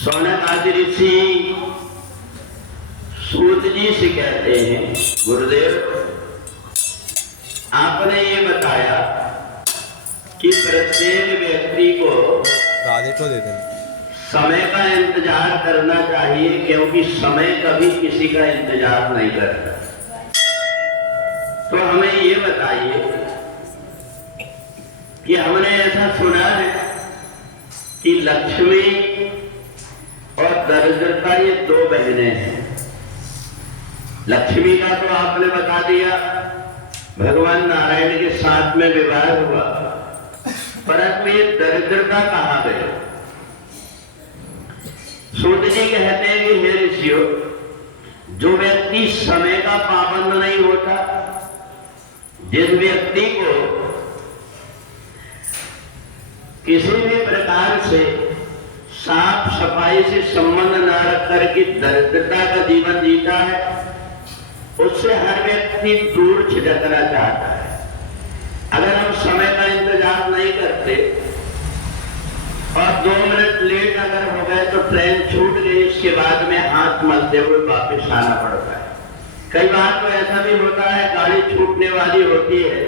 सौनक आदि ऋषि सूत जी से कहते हैं, गुरुदेव आपने ये बताया कि प्रत्येक व्यक्ति को राधे को दे देना समय का इंतजार करना चाहिए, क्योंकि समय कभी किसी का इंतजार नहीं करता। तो हमें ये बताइए कि हमने ऐसा सुना है कि लक्ष्मी और दरिद्रता ये दो बहनें हैं। लक्ष्मी का तो आपने बता दिया, भगवान नारायण के साथ में विवाह हुआ, परंतु ये दरिद्रता कहाँ गई? सूत जी कहते हैं कि हे ऋषियों, जो व्यक्ति समय का पाबंद नहीं होता, जिस व्यक्ति को किसी भी प्रकार से साफ सफाई से संबंध न रख करके दरिद्रता का जीवन जीता है, उससे हर व्यक्ति दूर छिटकना चाहता है। अगर हम समय का इंतजार नहीं करते और 2 मिनट लेट अगर हो गए तो ट्रेन छूट गई, इसके बाद में हाथ मलते हुए वापस आना पड़ता है। कई बार तो ऐसा भी होता है, गाड़ी छूटने वाली होती है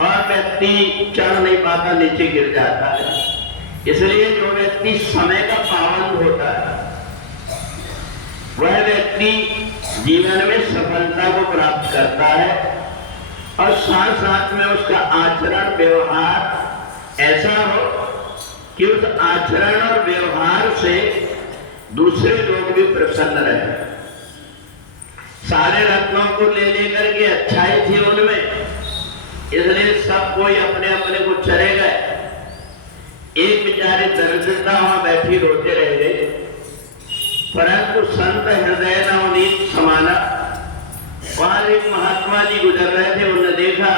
और व्यक्ति चढ़ नहीं पाता, नीचे गिर जाता है। इसलिए जो व्यक्ति समय का पाबंद होता है वह व्यक्ति जीवन में सफलता को प्राप्त करता है, और साथ साथ में उसका आचरण व्यवहार ऐसा हो कि उस आचरण और व्यवहार से दूसरे लोग भी प्रसन्न रहे। सारे रत्नों को ले लेकर के अच्छाई थी उनमें, इसलिए सब कोई अपने अपने को चले गए। एक बेचारे दरिद्रता वहां बैठी रोते रह गए, परंतु संत हृदय नवनीत समाना। वहां एक महात्मा जी गुजर रहे थे, उन्होंने देखा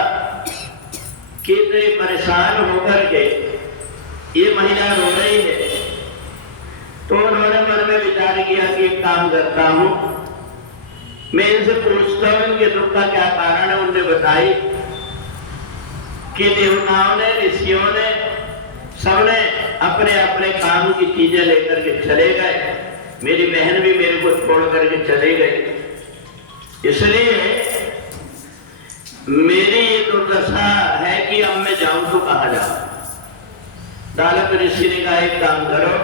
कि इतने परेशान होकर के ये महिला रो रही है, तो उन्होंने मन में विचार किया कि एक काम करता हूं, मैं इनसे पूछता हूं इनके दुख का क्या कारण है। उन्होंने बताई कि देवताओं ने, ऋषियों ने, सबने अपने अपने काम की चीजें लेकर के चले गए। मेरी बहन भी मेरे को छोड़ करके चले गई, इसलिए मेरी ये दुर्दशा है कि अब मैं जाऊं तो कहां जाऊं। दालक ऋषि ने कहा, एक काम करो,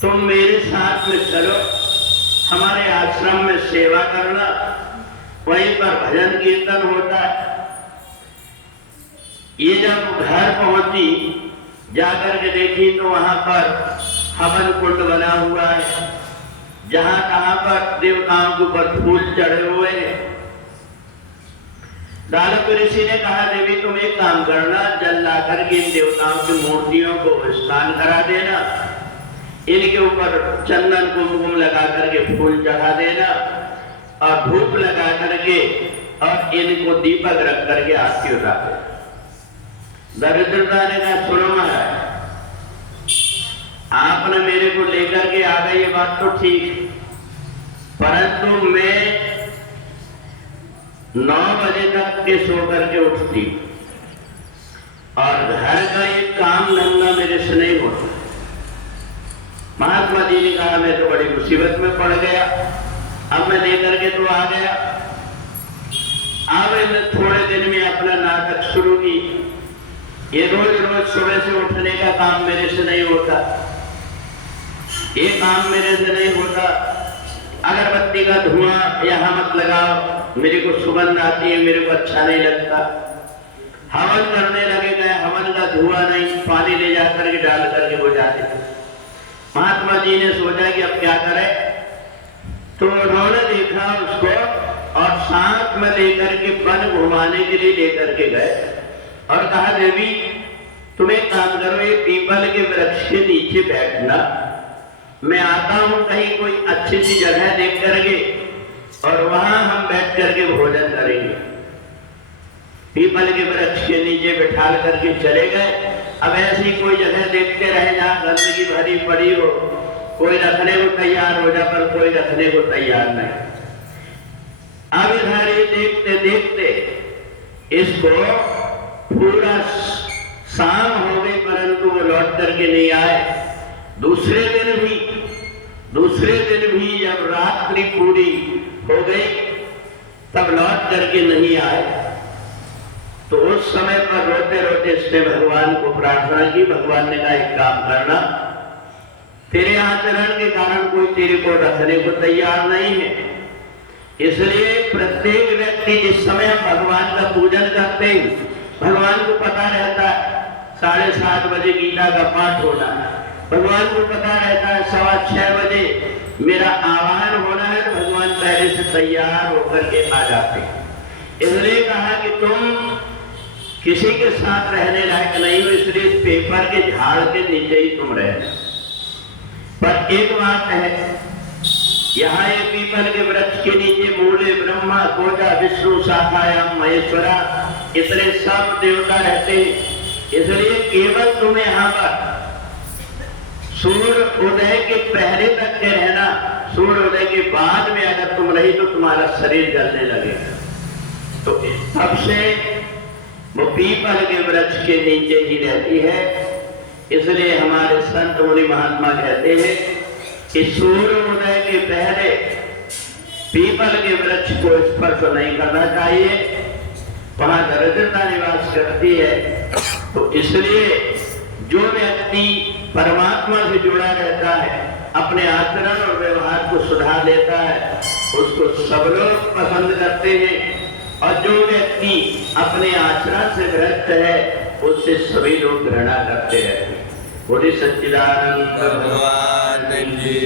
तुम मेरे साथ में चलो, हमारे आश्रम में सेवा करना, वहीं पर भजन कीर्तन होता है। ये जब घर पहुंची, जाकर के देखी तो वहां पर हवन कुंड बना हुआ है, जहां कहां पर देवताओं के ऊपर फूल चढ़े हुए हैं। दालक ऋषि ने कहा, देवी तुम एक काम करना, जल ला करके इन देवताओं की मूर्तियों को स्नान करा देना, इनके ऊपर चंदन कुमकुम लगा करके फूल चढ़ा देना, और धूप लगा करके और इनको दीपक रख करके आरती उतार देना। दरिद्रता ने कहा, सुनो महाराज, आपने मेरे को लेकर के आ गए, ये बात तो ठीक, परंतु मैं 9 बजे तक के सो करके उठती और घर का एक काम धंधा मेरे से नहीं होता। महात्मा जी ने कहा, मैं तो बड़ी मुसीबत में पड़ गया, अब मैं लेकर के तो आ गया। अब मैंने थोड़े दिन में अपना नाटक शुरू की। ये रोज रोज सुबह से उठने का काम मेरे से नहीं होता, ये काम मेरे से नहीं होता। अगरबत्ती का धुआं यहाँ मत लगाओ, मेरे को सुगंध आती है, मेरे को अच्छा नहीं लगता। हवन करने लगे गए, हवन का धुआं नहीं, पानी ले जाकर के डाल करके वो जाते। महात्मा जी ने सोचा कि अब क्या करें, तो उन्होंने देखा उसको और साथ में लेकर के वन घुमाने के लिए लेकर के गए और कहा, देवी तुम एक काम करो, ये पीपल के वृक्ष के नीचे बैठना, मैं आता हूं कहीं कोई अच्छी सी जगह देख करके, और वहां हम बैठ करके भोजन करेंगे। पीपल के वृक्ष के नीचे बैठा करके चले गए। अब ऐसी कोई जगह देखते रहे जहां गंदगी भरी पड़ी हो, कोई रखने को तैयार हो जा, पर कोई रखने को तैयार नहीं। अब इधर ये देखते देखते इसको पूरा शाम हो गई, परंतु वो लौट करके नहीं आए। दूसरे दिन भी जब रात्रि पूरी हो गई तब लौट करके नहीं आए, तो उस समय पर रोते रोते उसने भगवान को प्रार्थना की। भगवान ने कहा एक काम करना, तेरे आचरण के कारण कोई तेरे को रखने को तैयार नहीं है, इसलिए प्रत्येक व्यक्ति जिस समय हम भगवान का पूजन करते हैं, भगवान को पता रहता है 7:30 बजे गीता का पाठ होना है, भगवान को पता रहता है 6:15 बजे मेरा आह्वान होना है, तो भगवान पहले से तैयार होकर के आ जाते हैं। इसलिए कहा कि तुम किसी के साथ रहने लायक नहीं हो, इसलिए पेपर के झाड़ के नीचे ही तुम रहना। पर एक बात है, यहाँ एक पीपल के वृक्ष के नीचे मूले ब्रह्मा कोटा विष्णु शाखायाम महेश्वरा इतने सब देवता रहते हैं, इसलिए केवल तुम्हें यहाँ पर सूर्य उदय के पहले तक के रहना, सूर्य उदय के बाद में अगर तुम रही तो तुम्हारा शरीर जलने लगेगा। तो तब से वो पीपल के वृक्ष के नीचे ही रहती है। इसलिए हमारे संत मुनि महात्मा कहते हैं कि सूर्य उदय के पहले पीपल के वृक्ष को स्पर्श नहीं करना चाहिए, वहां दरिद्रता निवास करती है। तो इसलिए जो व्यक्ति परमात्मा से जुड़ा रहता है, अपने आचरण और व्यवहार को सुधार लेता है, उसको सब लोग पसंद करते हैं, और जो व्यक्ति अपने आचरण से भ्रष्ट है उससे सभी लोग घृणा करते हैं। बोले सच्चिदानंद भगवान की